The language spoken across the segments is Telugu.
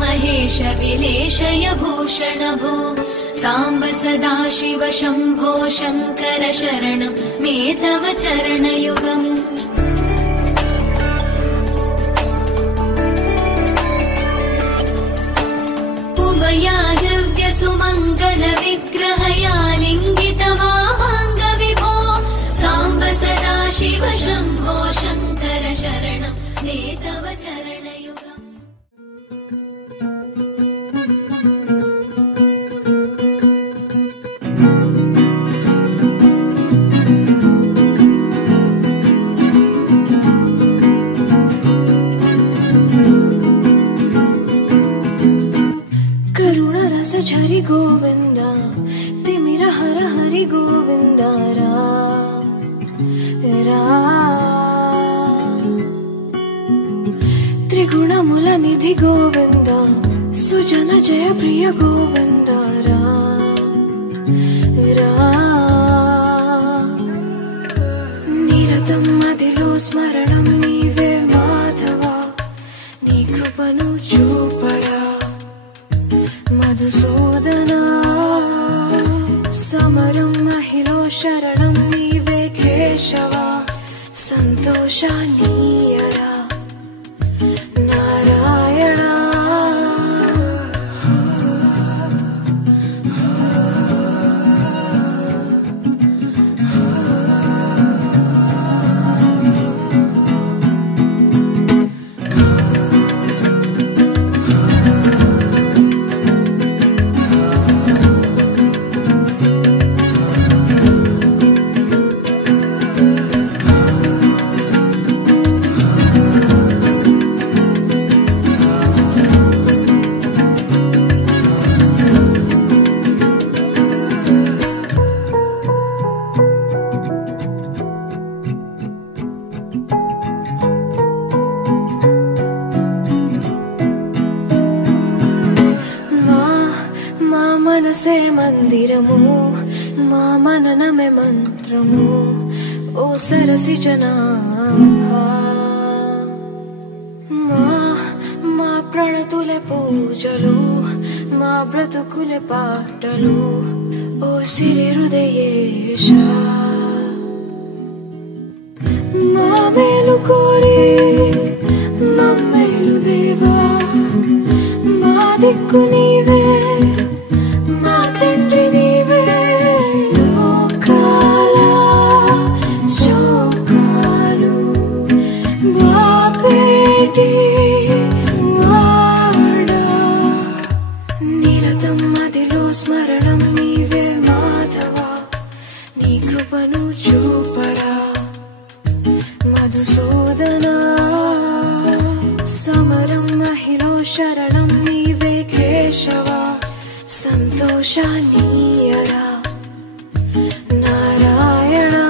महेश विलेशय भूषण भो साम्ब सदा शिव शम्भो शङ्कर शरणं मे तव चरणयुगम् उमया दिव्य सुमङ्गल विग्रहया लिङ्गित वामाङ्ग विभो साम्ब सदा शिव शम्भो शङ्कर शरणं मे तव चरणयुगम् झरि गोविंद तिमिर हर हरि गोविंद त्रिगुणमुल निधि गोविंद सुजन जय प्रिय गोविंद निरतं मदिलो स्मरणं नीवे माधव नी कृपनु चूपरा मधुसूदना समरं महिलो शरणं नीवे केशवा संतोषानीयरा नारायणा मनसे मंदिरमु मा मननमे मंत्रमु ओ सरसि जनाभा मा प्रणतुले पूजलु मा ब्रतुकुले पाटलु ओ सिरि हृदयेशा मा मेलु कोरि मम्मेलु देवा मा दिक्कु नीवे निरतं मदिलो स्मरणं नीवे माधव नी कृपनु चूपरा मधुसूदना समरं महिलो शरणं नीवे केशवा संतोषानीयरा नारायणा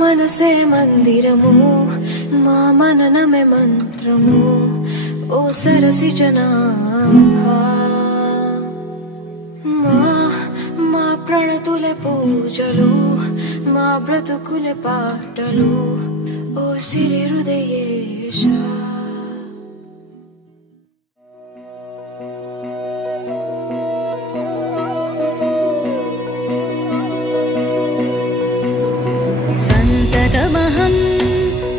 मनसे मंदिरमु मा मननमे मंत्रमु ओ सरसि जनाभा मा प्रणतुले पूजलु मा ब्रतुकुले पाटलु ओ सिरि हृदयेशा संततमहं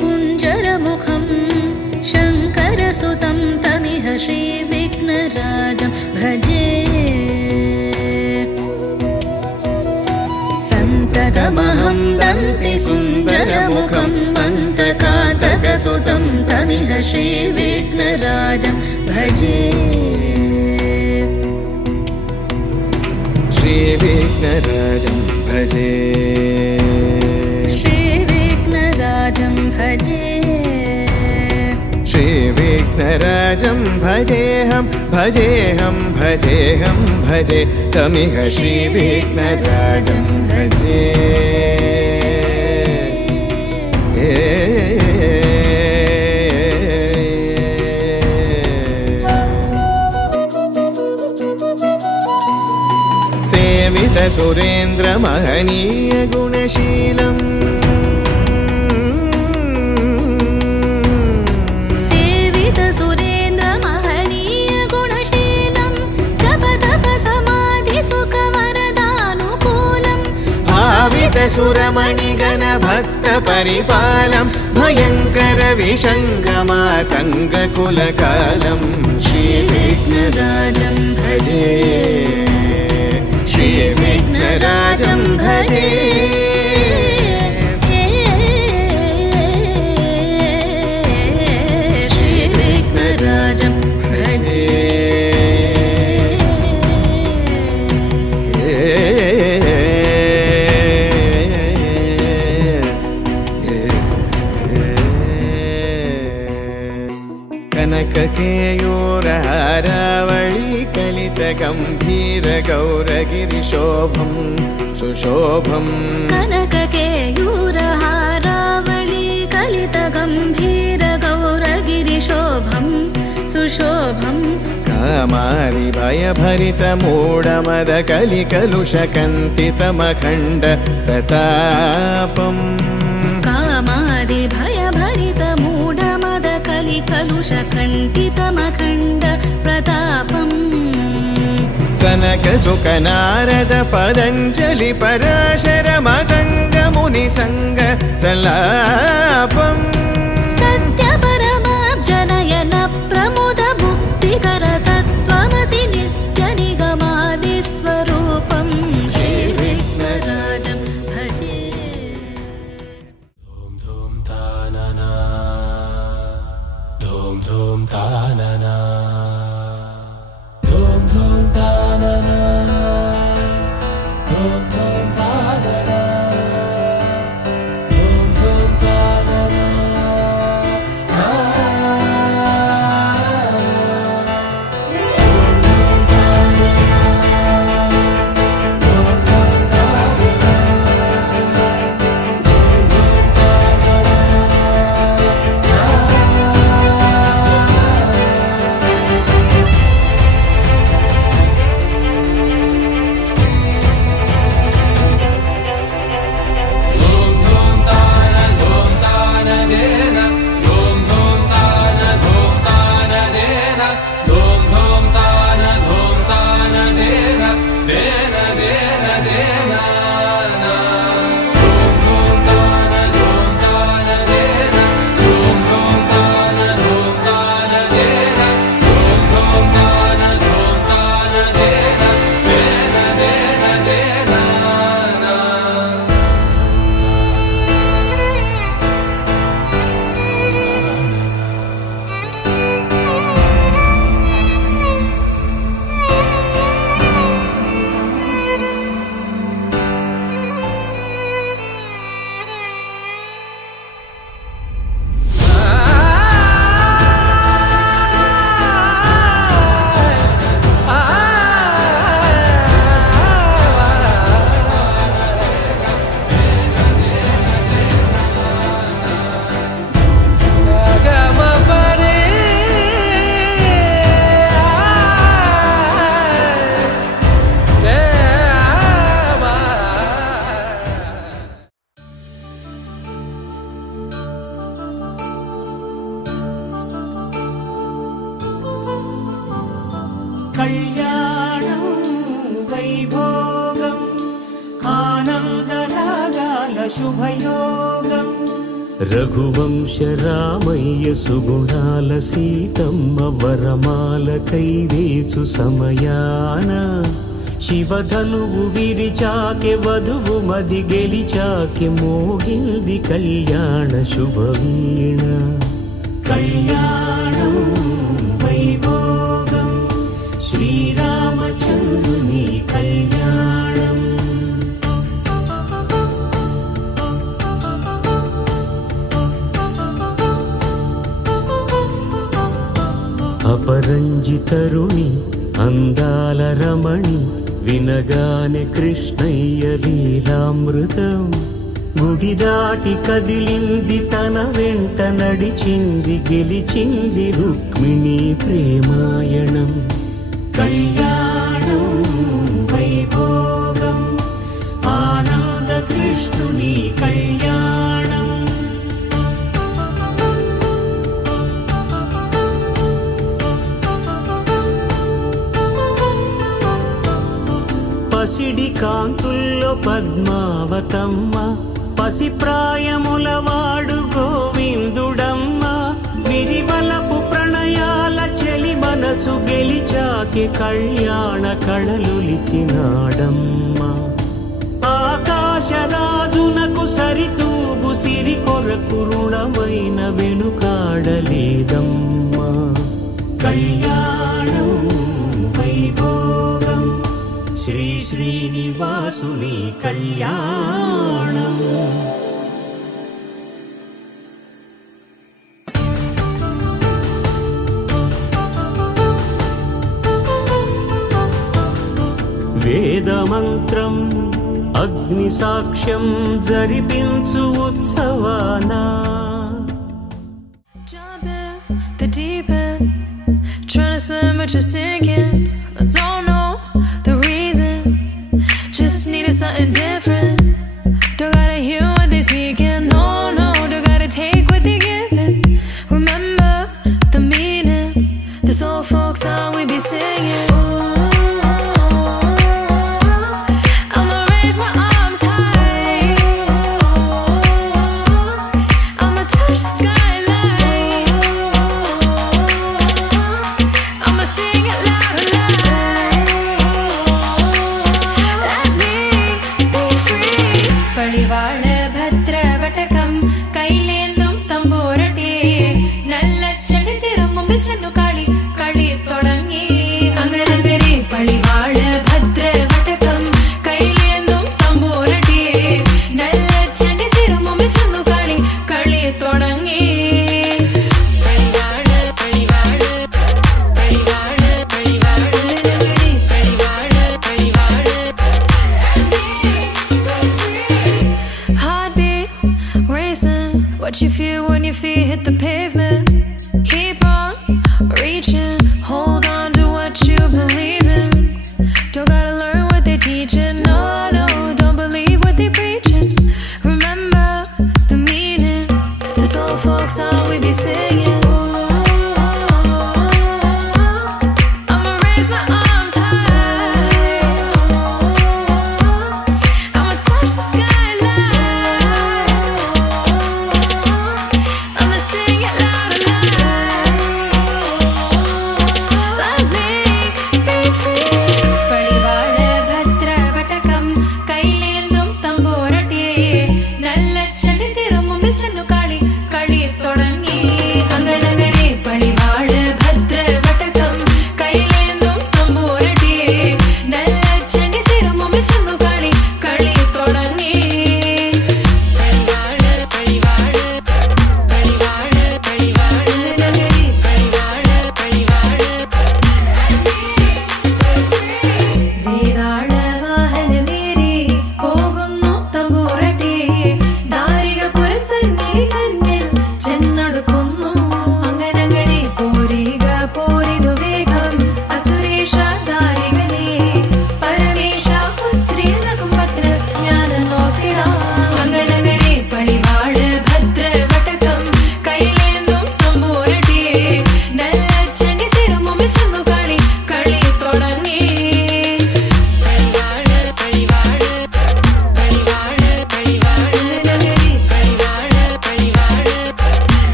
कुञ्जरमुखं शङ्करसुतं तमिह श्रीविघ्नराजं भजे संततमहं दन्ति सुन्दरमुखं मन्तकातकसुतं तमिह तमिह श्रीविघ्नराजं भजे श्रीविघ्नराजं भजे श्रीविघ्नराजं भजे श्रीविघ्नराजं भजेऽहं भजेऽहं भजेऽहं भजे तमिह श्रीविघ्नराजं भजे सेवित सुरेन्द्र महनीय गुणशीलम् सेवित सुरेन्द्र महनीय गुणशीलं जप तप समाधि सुख वरदानुकूलम् भावित सुरमणिगण भक्त परिपालं भयंकर विशङ्गमातङ्ग कुलकालं श्रीविघ्नराजं भजे श्रीविघ्नराजं भजे श्रीविघ्नराजं भजे कनककेयूरहारावळी कलित गंभीर गौरगिरिशोभं सुशोभं कनककेयूरहारावळी कलित गंभीर गौरगिरिशोभं सुशोभं कामारि भयभरित मूढमद कलिकलुषकन्तितमखण्ड प्रतापम् कामादि भयभरित मूढमद कलिकलुषकण्टितमखण्ड प्रतापम् सनक सुख नारद पतञ्जलि पराशर मदङ्ग मुनिसङ्ग सलापम् सत्य परमाब्जनयन प्रमुद मुक्तिकर तत्त्वमसि नित्य निगमादि स्वरूपं श्रीविघ्नराजं भजे धूम तानना धूम धूम तानना धूम धूम तानना धूम धूम तानना धूम धूम तानना शुभयोगम् रघुवंश रामय्य सुगुणाल सीतम्म वरमाल कैवेचु समयान शिवधनुवु विरिचाके वधुवु मदि गेलिचाके मोगिल्दि कल्याण शुभवीण కళ్యాణం వైభోగం శ్రీరామచంద్రుని కళ్యాణం. అపరంజితరుణి అందాల రమణి వినగానే కృష్ణయ్య లీలామృతం. గుడి దాటి కదిలింది తన వెంట నడిచింది గెలిచింది రుక్మిణి ప్రేమాయణం. కళ్యాణం వైభోగం ఆనంద కృష్ణుని కళ్యాణం. పసిడి కాంతుల్లో పద్మావతమ్మ పసిప్రాయముల వాడు గోవిందుడమ్మ. విరివలపు ప్రణయాల చెలి మనసు గెలిచాకే కళ్యాణ కళలులికినాడమ్మ. ఆకాశరాజునకు సరితూగు సిరి కొరకు రుణమైన వెనుకాడలేదమ్మా. కళ్యాణం వైభోగం శ్రీ శ్రీనివాసుని కళ్యాణం. వేదమంత్రం అగ్ని సాక్ష్యం జరిపించు ఉత్సవానా. Jump in the deep end, trying to swim but you're sinking. I don't know the reason, just needed something different. Don't gotta hear what they speaking, no, no, don't gotta take what they giving. Remember the meaning, this old folk song we be singing. What you feel when your feet hit the pavement? Keep on reaching, hold on to what you believe in. Don't gotta learn what they teaching, no, no, don't believe what they preaching. Remember the meaning, this old folk song we be singing. I'ma raise my arms high, I'ma touch the skyline. Let me be free.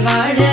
వాడ